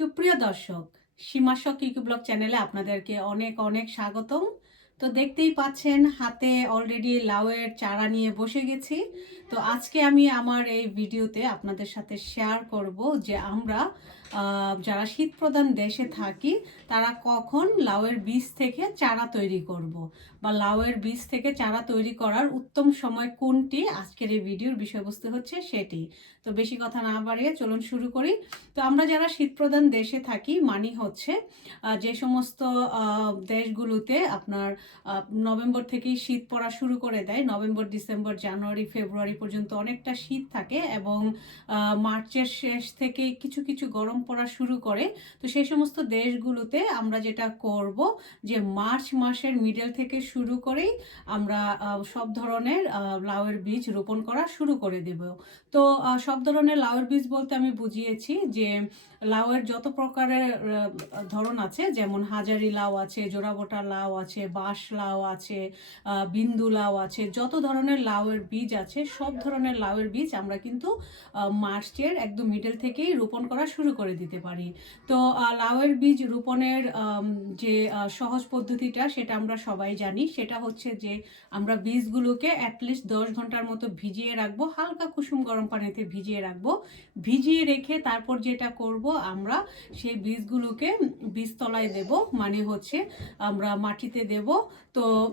সুপ্রিয় দর্শক সীমাশক ইউকি ব্লগ চ্যানেলে আপনাদেরকে অনেক অনেক স্বাগতম। তো দেখতেই পাচ্ছেন হাতে অলরেডি লাউয়ের চারা নিয়ে বসে গেছি। তো আজকে আমি আমার এই ভিডিওতে আপনাদের সাথে শেয়ার করব যে আমরা যারা শীত প্রধান দেশে থাকি, তারা কখন লাউয়ের বীজ থেকে চারা তৈরি করব বা লাউয়ের বীজ থেকে চারা তৈরি করার উত্তম সময় কোনটি? আজকের এই ভিডিওর বিষয়বস্তু হচ্ছে সেটি। তো বেশি কথা না বাড়িয়ে চলুন শুরু করি। তো আমরা যারা শীতপ্রধান দেশে থাকি, মানি হচ্ছে যে সমস্ত দেশগুলোতে আপনার নভেম্বর থেকেই শীত পড়া শুরু করে দেয়। নভেম্বর, ডিসেম্বর, জানুয়ারি, ফেব্রুয়ারি পর্যন্ত অনেকটা শীত থাকে এবং মার্চের শেষ থেকে কিছু কিছু গরম পড়া শুরু করে। তো সেই সমস্ত দেশগুলোতে আমরা যেটা করব যে মার্চ মাসের মিডল থেকে শুরু করেই আমরা সব ধরনের লাউয়ের বীজ রোপণ করা শুরু করে দেব। তো সব ধরনের লাউয়ের বীজ বলতে আমি বুঝিয়েছি যে লাউয়ের যত প্রকারের ধরন আছে, যেমন হাজারি লাউ আছে, জোড়াবোটা লাউ আছে, বাঁশ লাউ আছে বিন্দু লাউ আছে, যত ধরনের লাউয়ের বীজ আছে, সব ধরনের লাউয়ের বীজ আমরা কিন্তু মার্চের একদম মিডল থেকেই রোপণ করা শুরু করে দিতে পারি। তো লাউয়ের বীজ রোপণের যে সহজ পদ্ধতিটা সেটা আমরা সবাই জানি, সেটা হচ্ছে যে, আমরা বীজগুলোকে অ্যাটলিস্ট দশ ঘণ্টার মতো ভিজিয়ে রাখব, হালকা কুসুম গরম পানিতে ভিজিয়ে রাখব, ভিজিয়ে রেখে তারপর যেটা করব আমরা, সেই বীজগুলোকে বীজতলায় দেব মানে হচ্ছে আমরা মাটিতে দেব তো আহ,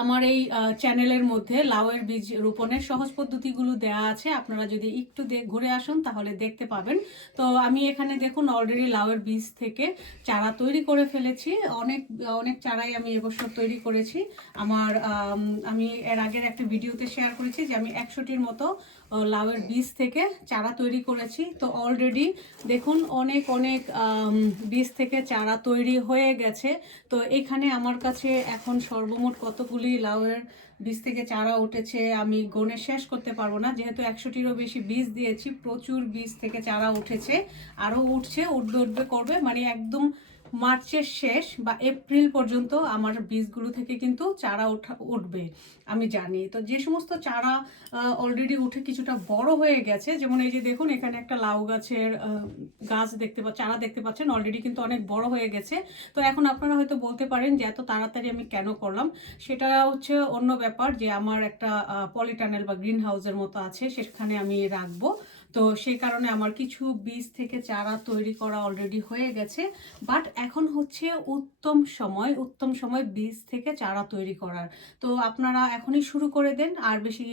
আমার এই চ্যানেলের মধ্যে লাউয়ের বীজ রোপণের সহজ পদ্ধতিগুলো দেওয়া আছে। আপনারা যদি একটু ঘুরে আসুন, তাহলে দেখতে পাবেন। তো আমি এখানে দেখুন অলরেডি লাউয়ের বীজ থেকে চারা তৈরি করে ফেলেছি। অনেক অনেক চারাই আমি এবছর তৈরি করেছি। আমার, আমি এর আগের একটা ভিডিওতে শেয়ার করেছি যে আমি একশোটির মতো লাউয়ের বীজ থেকে চারা তৈরি করেছি। তো অলরেডি দেখুন, অনেক অনেক বীজ থেকে চারা তৈরি হয়ে গেছে। তো এখানে আমার কাছে এখন সর্বমোট কতগুলি লাউয়ের বীজ থেকে চারা উঠেছে আমি গনে শেষ করতে পারব না। যেহেতু একশোটিরও বেশি বীজ দিয়েছি, প্রচুর বীজ থেকে চারা উঠেছে, আরও উঠছে, উঠবে উঠবে, করবে মানে একদম মার্চের শেষ বা এপ্রিল পর্যন্ত আমার বীজগুলো থেকে কিন্তু চারা ওঠা, উঠবে, আমি জানি। তো যে সমস্ত চারা অলরেডি উঠে কিছুটা বড় হয়ে গেছে, যেমন এই যে দেখুন, এখানে একটা লাউ গাছের গাছ দেখতে পা, চারা দেখতে পাচ্ছেন অলরেডি কিন্তু অনেক বড় হয়ে গেছে। তো এখন আপনারা হয়তো বলতে পারেন যে এত তাড়াতাড়ি আমি কেন করলাম? সেটা হচ্ছে অন্য ব্যাপার যে আমার একটা পলিটানেল বা গ্রিন হাউসের মতো আছে, সেখানে আমি রাখব। তো সেই কারণে আমার কিছু বীজ থেকে চারা তৈরি করা অলরেডি হয়ে গেছে বাট এখন হচ্ছে উত্তম সময় উত্তম সময় বীজ থেকে চারা তৈরি করার। তো আপনারা এখনই শুরু করে দেন, আর বেশি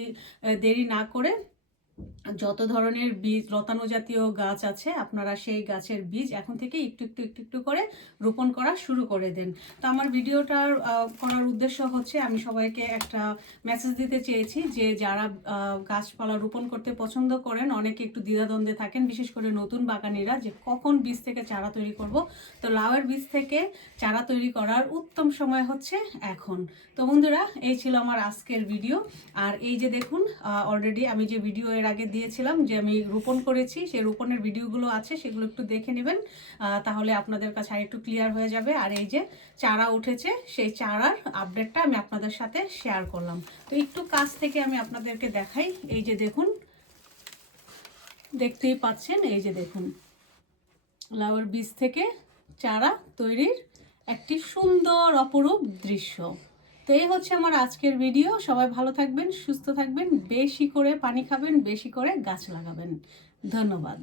দেরি না করে যত ধরনের বীজ, লতানো জাতীয় গাছ আছে, আপনারা সেই গাছের বীজ এখন থেকে একটু একটু একটু একটু করে রোপণ করা শুরু করে দেন। তো আমার ভিডিওটার করার উদ্দেশ্য হচ্ছে আমি সবাইকে একটা মেসেজ দিতে চেয়েছি যে যারা গাছপালা রোপণ করতে পছন্দ করেন, অনেকে একটু দ্বিধাদ্বন্দ্বে থাকেন, বিশেষ করে নতুন বাগানিরা যে কখন বীজ থেকে চারা তৈরি করব। তো লাউয়ের বীজ থেকে চারা তৈরি করার উত্তম সময় হচ্ছে এখন। তো বন্ধুরা, এই ছিল আমার আজকের ভিডিও। আর এই যে দেখুন অলরেডি আমি যে ভিডিও এর আগে দিয়েছিলাম যে আমি রোপণ করেছি সেই রোপণের ভিডিওগুলো আছে, সেগুলো একটু দেখে নেবেন তাহলে আপনাদের কাছে আর একটু ক্লিয়ার হয়ে যাবে। আর এই যে চারা উঠেছে, সেই চারার আপডেটটা আমি আপনাদের সাথে শেয়ার করলাম। তো একটু কাছ থেকে আমি আপনাদেরকে দেখাই। এই যে দেখুন, দেখতেই পাচ্ছেন, এই যে দেখুন। লাউয়ের বীজ থেকে চারা তৈরির একটি সুন্দর অপরূপ দৃশ্য। তো এই হচ্ছে আমার আজকের ভিডিও সবাই ভালো থাকবেন, সুস্থ থাকবেন, বেশি করে পানি খাবেন, বেশি করে গাছ লাগাবেন। ধন্যবাদ।